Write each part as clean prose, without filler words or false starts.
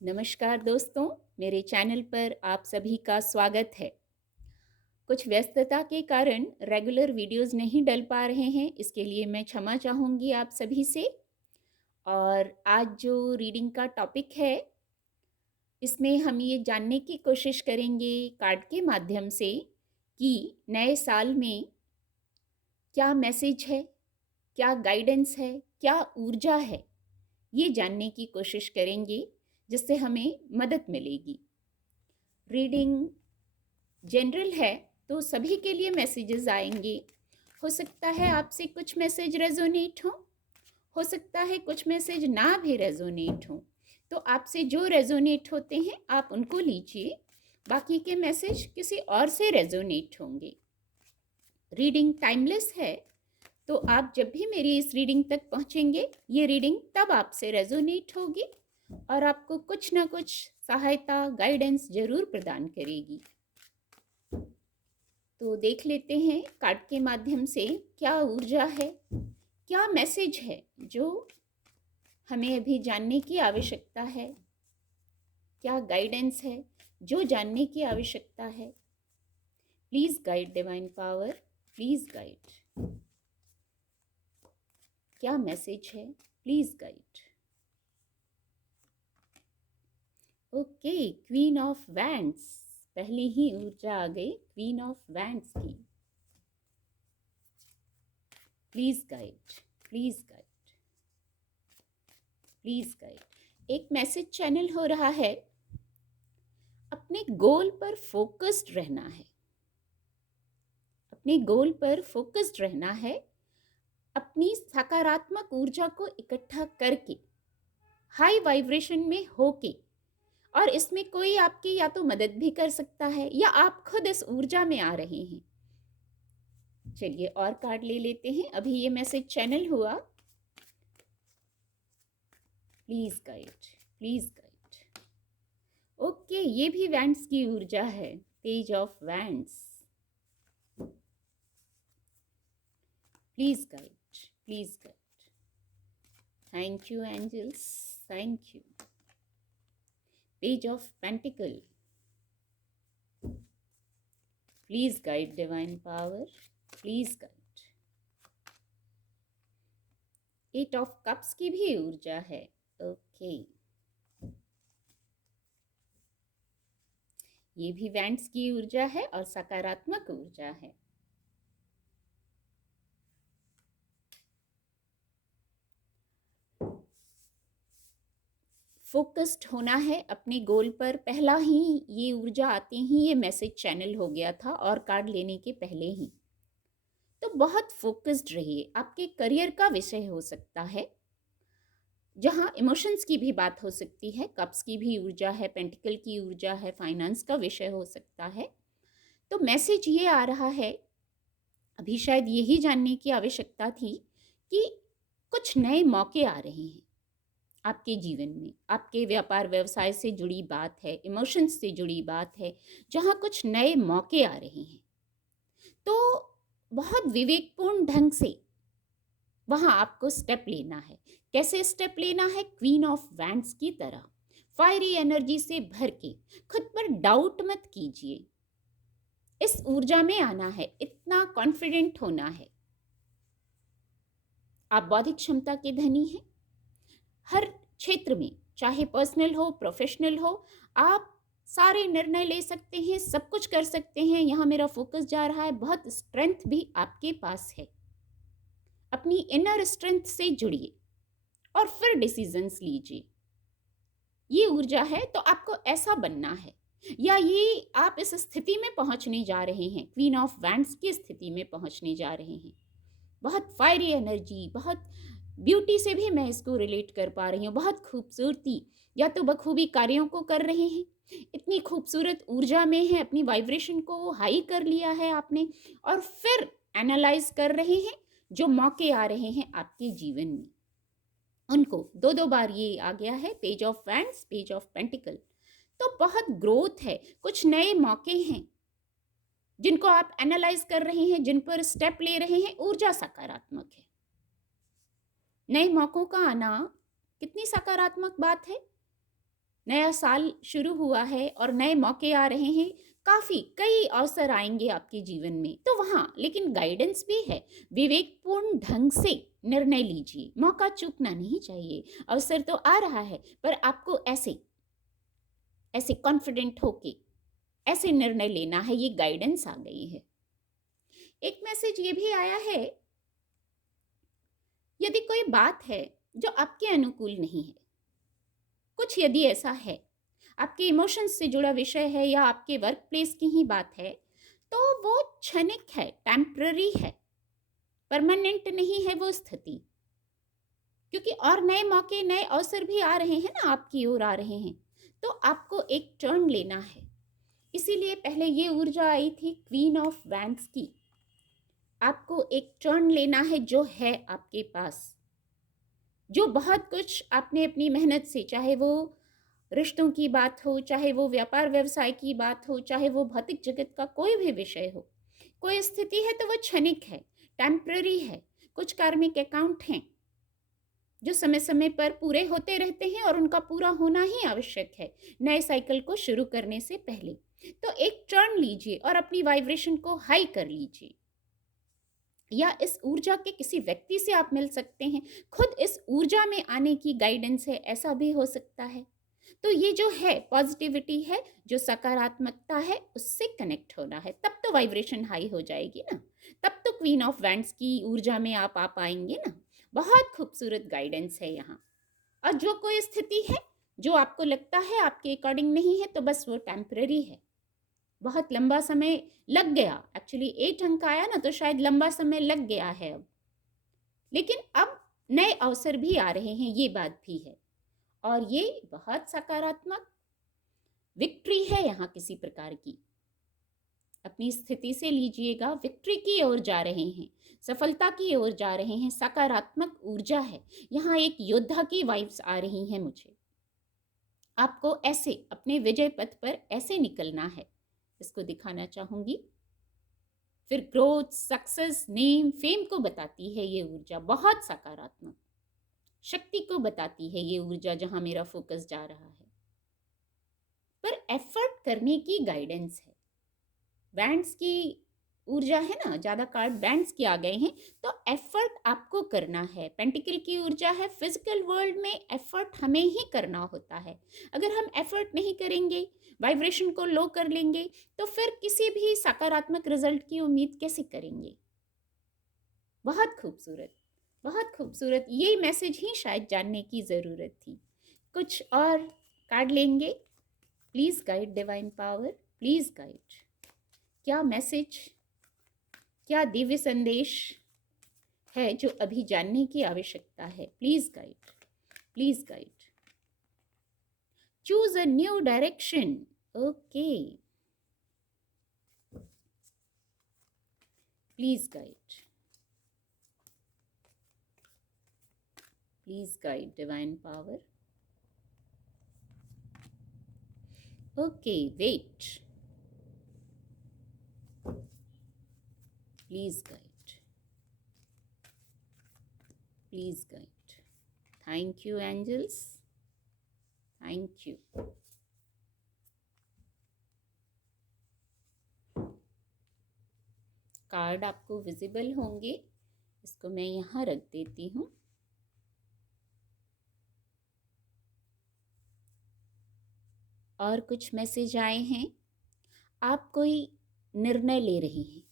नमस्कार दोस्तों, मेरे चैनल पर आप सभी का स्वागत है। कुछ व्यस्तता के कारण रेगुलर वीडियोस नहीं डल पा रहे हैं, इसके लिए मैं क्षमा चाहूँगी आप सभी से। और आज जो रीडिंग का टॉपिक है, इसमें हम ये जानने की कोशिश करेंगे कार्ड के माध्यम से कि नए साल में क्या मैसेज है, क्या गाइडेंस है, क्या ऊर्जा है, ये जानने की कोशिश करेंगे जिससे हमें मदद मिलेगी। रीडिंग जनरल है तो सभी के लिए मैसेजेस आएंगे। हो सकता है आपसे कुछ मैसेज रेजोनेट हो सकता है कुछ मैसेज ना भी रेजोनेट हो। तो आपसे जो रेजोनेट होते हैं आप उनको लीजिए, बाकी के मैसेज किसी और से रेजोनेट होंगे। रीडिंग टाइमलेस है, तो आप जब भी मेरी इस रीडिंग तक पहुंचेंगे, ये रीडिंग तब आपसे रेजोनेट होगी और आपको कुछ ना कुछ सहायता गाइडेंस जरूर प्रदान करेगी। तो देख लेते हैं कार्ड के माध्यम से क्या ऊर्जा है, क्या मैसेज है जो हमें अभी जानने की आवश्यकता है, क्या गाइडेंस है जो जानने की आवश्यकता है। Please guide divine power, please guide. क्या मैसेज है, please guide. Okay, queen of wands, पहली ही ऊर्जा आ गई क्वीन ऑफ वैंड्स की। Please guide, please guide, please guide. एक मैसेज चैनल हो रहा है, अपने गोल पर फोकस्ड रहना है, अपने गोल पर फोकस्ड रहना है, अपनी सकारात्मक ऊर्जा को इकट्ठा करके हाई वाइब्रेशन में होके। और इसमें कोई आपकी या तो मदद भी कर सकता है या आप खुद इस ऊर्जा में आ रहे हैं। चलिए और कार्ड ले लेते हैं। अभी ये मैसेज चैनल हुआ। Please guide, please guide. Okay, ये भी वैंड्स की ऊर्जा है, page of wands. Please guide, please guide. Thank you angels, thank you. Page of pentacle, please guide divine power, please guide. Eight of cups की भी ऊर्जा है। ओके, ये भी वैंड्स की ऊर्जा है और सकारात्मक ऊर्जा है। फोकस्ड होना है अपने गोल पर। पहला ही ये ऊर्जा आते ही ये मैसेज चैनल हो गया था और कार्ड लेने के पहले ही। तो बहुत फोकस्ड रहिए। आपके करियर का विषय हो सकता है, जहां इमोशंस की भी बात हो सकती है। कप्स की भी ऊर्जा है, पेंटिकल की ऊर्जा है, फाइनेंस का विषय हो सकता है। तो मैसेज ये आ रहा है, अभी शायद यही जानने की आवश्यकता थी कि कुछ नए मौके आ रहे हैं आपके जीवन में। आपके व्यापार व्यवसाय से जुड़ी बात है, इमोशंस से जुड़ी बात है, जहां कुछ नए मौके आ रहे हैं। तो बहुत विवेकपूर्ण ढंग से वहां आपको स्टेप लेना है। कैसे स्टेप लेना है? क्वीन ऑफ वैंड्स की तरह फायरी एनर्जी से भर के। खुद पर डाउट मत कीजिए, इस ऊर्जा में आना है, इतना कॉन्फिडेंट होना है। आप बौद्धिक क्षमता के धनी हैं। हर क्षेत्र में, चाहे पर्सनल हो प्रोफेशनल हो, आप सारे निर्णय ले सकते हैं, सब कुछ कर सकते हैं। यहाँ मेरा फोकस जा रहा है, बहुत स्ट्रेंथ भी आपके पास है। अपनी इनर स्ट्रेंथ से जुड़िए और फिर डिसीजंस लीजिए। ये ऊर्जा है तो आपको ऐसा बनना है, या ये आप इस स्थिति में पहुंचने जा रहे हैं, क्वीन ऑफ वैंड्स की स्थिति में पहुंचने जा रहे हैं। बहुत फायरी एनर्जी, बहुत ब्यूटी से भी मैं इसको रिलेट कर पा रही हूँ। बहुत खूबसूरती, या तो बखूबी कार्यों को कर रहे हैं, इतनी खूबसूरत ऊर्जा में है, अपनी वाइब्रेशन को हाई कर लिया है आपने, और फिर एनालाइज कर रहे हैं जो मौके आ रहे हैं आपके जीवन में। उनको दो दो बार ये आ गया है, page of wands, page of pentacle. तो बहुत ग्रोथ है, कुछ नए मौके हैं जिनको आप एनालाइज कर रहे हैं, जिन पर स्टेप ले रहे हैं। ऊर्जा सकारात्मक है। नए मौकों का आना कितनी सकारात्मक बात है। नया साल शुरू हुआ है और नए मौके आ रहे हैं, काफ़ी कई अवसर आएँगे आपके जीवन में। तो वहाँ लेकिन गाइडेंस भी है, विवेकपूर्ण ढंग से निर्णय लीजिए, मौका चूकना नहीं चाहिए। अवसर तो आ रहा है, पर आपको ऐसे ऐसे कॉन्फिडेंट होके ऐसे निर्णय लेना है, ये गाइडेंस आ गई है। एक मैसेज ये भी आया है, यदि कोई बात है जो आपके अनुकूल नहीं है, कुछ यदि ऐसा है, आपके इमोशंस से जुड़ा विषय है या आपके वर्क प्लेस की ही बात है, तो वो क्षणिक है, टेम्पररी है, परमानेंट नहीं है वो स्थिति। क्योंकि और नए मौके, नए अवसर भी आ रहे हैं ना, आपकी ओर आ रहे हैं, तो आपको एक टर्न लेना है। इसीलिए पहले ये ऊर्जा आई थी क्वीन ऑफ वैंड्स की। आपको एक टर्न लेना है जो है आपके पास, जो बहुत कुछ आपने अपनी मेहनत से, चाहे वो रिश्तों की बात हो, चाहे वो व्यापार व्यवसाय की बात हो, चाहे वो भौतिक जगत का कोई भी विषय हो, कोई स्थिति है तो वो क्षणिक है, टेम्पररी है। कुछ कार्मिक अकाउंट हैं जो समय समय पर पूरे होते रहते हैं और उनका पूरा होना ही आवश्यक है नए साइकिल को शुरू करने से पहले। तो एक टर्न लीजिए और अपनी वाइब्रेशन को हाई कर लीजिए, या इस ऊर्जा के किसी व्यक्ति से आप मिल सकते हैं, खुद इस ऊर्जा में आने की गाइडेंस है, ऐसा भी हो सकता है। तो ये जो है पॉजिटिविटी है, जो सकारात्मकता है, उससे कनेक्ट होना है, तब तो वाइब्रेशन हाई हो जाएगी ना, तब तो क्वीन ऑफ वैंड्स की ऊर्जा में आप आ पाएंगे ना। बहुत खूबसूरत गाइडेंस है यहाँ। और जो कोई स्थिति है जो आपको लगता है आपके अकॉर्डिंग नहीं है, तो बस वो टेम्पररी है, बहुत लंबा समय लग गया। एक्चुअली 8 अंक आया ना, तो शायद लंबा समय लग गया है अब, लेकिन अब नए अवसर भी आ रहे हैं, ये बात भी है। और ये बहुत सकारात्मक विक्ट्री है यहाँ किसी प्रकार की। अपनी स्थिति से लीजिएगा, विक्ट्री की ओर जा रहे हैं, सफलता की ओर जा रहे हैं, सकारात्मक ऊर्जा है यहाँ। एक योद्धा की वाइब्स आ रही हैं मुझे। आपको ऐसे अपने विजय पथ पर ऐसे निकलना है, इसको दिखाना चाहूंगी। फिर ग्रोथ, सक्सेस, नेम, फेम को बताती है ये ऊर्जा, बहुत सकारात्मक शक्ति को बताती है ये ऊर्जा, जहां मेरा फोकस जा रहा है। पर एफर्ट करने की गाइडेंस है। बैंड्स की ऊर्जा है ना, ज्यादा कार्ड बैंड्स के आ गए हैं, तो एफर्ट आपको करना है। पेंटिकल की ऊर्जा है, फिजिकल वर्ल्ड में एफर्ट हमें ही करना होता है। अगर हम एफर्ट नहीं करेंगे, वाइब्रेशन को लो कर लेंगे, तो फिर किसी भी सकारात्मक रिजल्ट की उम्मीद कैसे करेंगे। बहुत खूबसूरत, बहुत खूबसूरत, ये मैसेज ही शायद जानने की ज़रूरत थी। कुछ और कार्ड लेंगे। Please guide divine power, please guide. क्या मैसेज, क्या दिव्य संदेश है जो अभी जानने की आवश्यकता है। Please guide, please guide. Choose a new direction. Okay, please guide, please guide divine power. Okay, wait, please guide, please guide. Thank you angels, thank you. Card आपको विजिबल होंगे, इसको मैं यहाँ रख देती हूँ। और कुछ मैसेज आए हैं। आप कोई निर्णय ले रहे हैं,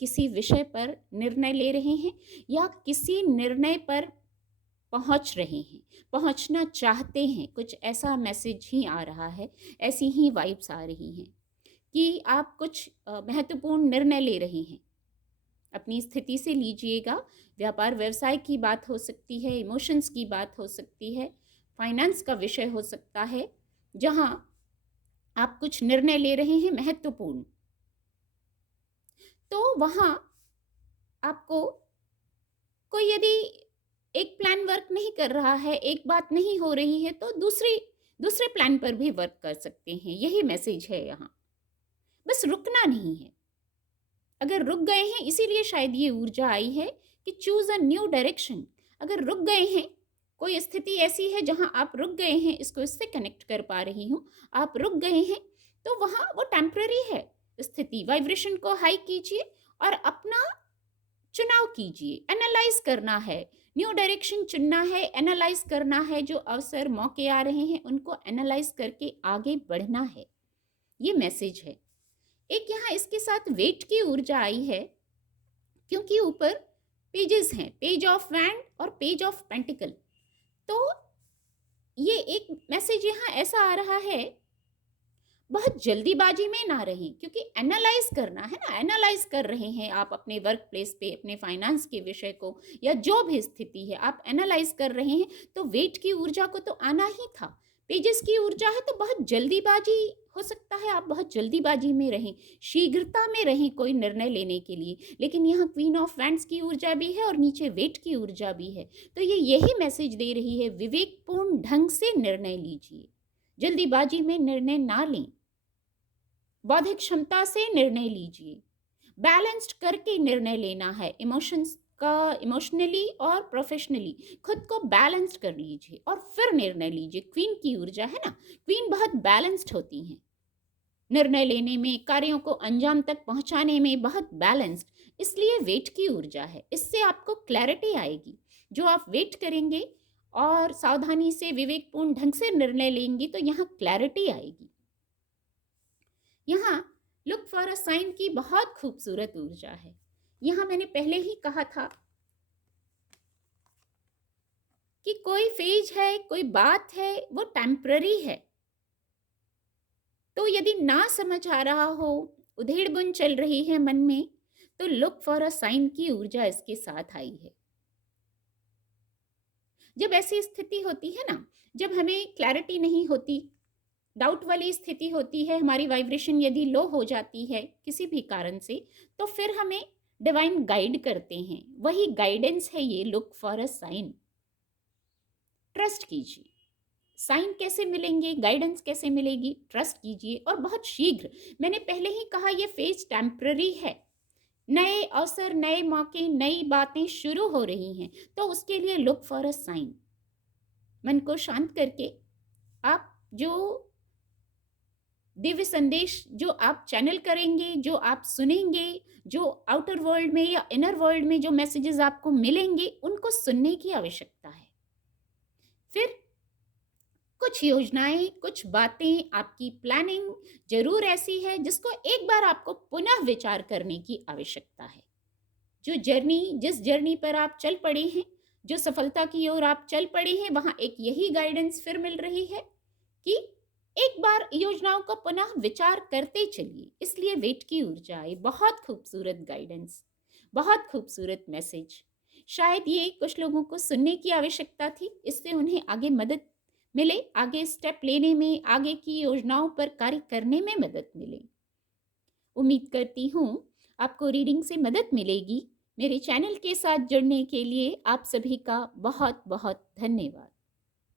किसी विषय पर निर्णय ले रहे हैं, या किसी निर्णय पर पहुंच रहे हैं, पहुंचना चाहते हैं, कुछ ऐसा मैसेज ही आ रहा है, ऐसी ही वाइब्स आ रही हैं कि आप कुछ महत्वपूर्ण निर्णय ले रहे हैं। अपनी स्थिति से लीजिएगा, व्यापार व्यवसाय की बात हो सकती है, इमोशंस की बात हो सकती है, फाइनेंस का विषय हो सकता है, जहां आप कुछ निर्णय ले रहे हैं महत्वपूर्ण। तो वहां आपको कोई यदि एक प्लान वर्क नहीं कर रहा है, एक बात नहीं हो रही है, तो दूसरे प्लान पर भी वर्क कर सकते हैं। यही मैसेज है यहाँ, बस रुकना नहीं है। अगर रुक गए हैं, इसीलिए शायद ये ऊर्जा आई है कि चूज अ न्यू डायरेक्शन। अगर रुक गए हैं कोई स्थिति ऐसी है जहाँ आप रुक गए हैं, इसको इससे कनेक्ट कर पा रही हूँ, आप रुक गए हैं, तो वहाँ वो टेम्पररी है स्थिति। वाइब्रेशन को हाई कीजिए और अपना चुनाव कीजिए। एनालाइज करना है, न्यू डायरेक्शन चुनना है, एनालाइज करना है, जो अवसर मौके आ रहे हैं उनको एनालाइज करके आगे बढ़ना है। ये मैसेज है। एक यहाँ इसके साथ वेट की ऊर्जा आई है, क्योंकि ऊपर पेजेस हैं, पेज ऑफ वैंड और पेज ऑफ पेंटिकल। तो ये एक मैसेज यहाँ ऐसा आ रहा है, बहुत जल्दीबाजी में ना रहें, क्योंकि एनालाइज करना है ना, एनालाइज कर रहे हैं आप अपने वर्क प्लेस पे अपने फाइनेंस के विषय को, या जो भी स्थिति है आप एनालाइज कर रहे हैं, तो वेट की ऊर्जा को तो आना ही था। पेजेस की ऊर्जा है तो बहुत जल्दीबाजी हो सकता है, आप बहुत जल्दीबाजी में रहें, शीघ्रता में रहें कोई निर्णय लेने के लिए। लेकिन यहाँ क्वीन ऑफ वैंड्स की ऊर्जा भी है और नीचे वेट की ऊर्जा भी है, तो ये यही मैसेज दे रही है, विवेकपूर्ण ढंग से निर्णय लीजिए, जल्दीबाजी में निर्णय ना लें, बौद्धिक क्षमता से निर्णय लीजिए, बैलेंस्ड करके निर्णय लेना है, इमोशंस का, इमोशनली और प्रोफेशनली खुद को बैलेंस्ड कर लीजिए और फिर निर्णय लीजिए। क्वीन की ऊर्जा है ना, क्वीन बहुत बैलेंस्ड होती हैं, निर्णय लेने में, कार्यों को अंजाम तक पहुंचाने में बहुत बैलेंस्ड, इसलिए वेट की ऊर्जा है। इससे आपको क्लैरिटी आएगी, जो आप वेट करेंगे और सावधानी से विवेकपूर्ण ढंग से निर्णय लेंगी तो यहाँ क्लैरिटी आएगी। यहाँ लुक फॉर अ साइन की बहुत खूबसूरत ऊर्जा है। यहाँ मैंने पहले ही कहा था कि कोई फेज है, कोई बात है, वो टेम्पररी है। तो यदि ना समझ आ रहा हो, उधेड़ बुन चल रही है मन में, तो लुक फॉर अ साइन की ऊर्जा इसके साथ आई है। जब ऐसी स्थिति होती है ना, जब हमें क्लैरिटी नहीं होती, डाउट वाली स्थिति होती है, हमारी वाइब्रेशन यदि लो हो जाती है किसी भी कारण से, तो फिर हमें डिवाइन गाइड करते हैं, वही गाइडेंस है ये look for a sign. Trust कीजिए। साइन कैसे मिलेंगे, गाइडेंस कैसे मिलेगी, ट्रस्ट कीजिए और बहुत शीघ्र। मैंने पहले ही कहा ये फेज टेम्पररी है, नए अवसर, नए मौके, नई बातें शुरू हो रही हैं, तो उसके लिए लुक फॉर अ साइन। मन को शांत करके आप जो दिव्य संदेश जो आप चैनल करेंगे, जो आप सुनेंगे, जो आउटर वर्ल्ड में या इनर वर्ल्ड में जो मैसेजेस आपको मिलेंगे, उनको सुनने की आवश्यकता है। फिर कुछ योजनाएं, कुछ बातें, आपकी प्लानिंग जरूर ऐसी है जिसको एक बार आपको पुनः विचार करने की आवश्यकता है। जो जर्नी, जिस जर्नी पर आप चल पड़े हैं, जो सफलता की ओर आप चल पड़े हैं, वहां एक यही गाइडेंस फिर मिल रही है कि एक बार योजनाओं को पुनः विचार करते चलिए। इसलिए वेट की ऊर्जा आई, बहुत खूबसूरत गाइडेंस, बहुत खूबसूरत मैसेज। शायद ये कुछ लोगों को सुनने की आवश्यकता थी, इससे उन्हें आगे मदद मिले, आगे स्टेप लेने में, आगे की योजनाओं पर कार्य करने में मदद मिले। उम्मीद करती हूँ आपको रीडिंग से मदद मिलेगी। मेरे चैनल के साथ जुड़ने के लिए आप सभी का बहुत बहुत धन्यवाद।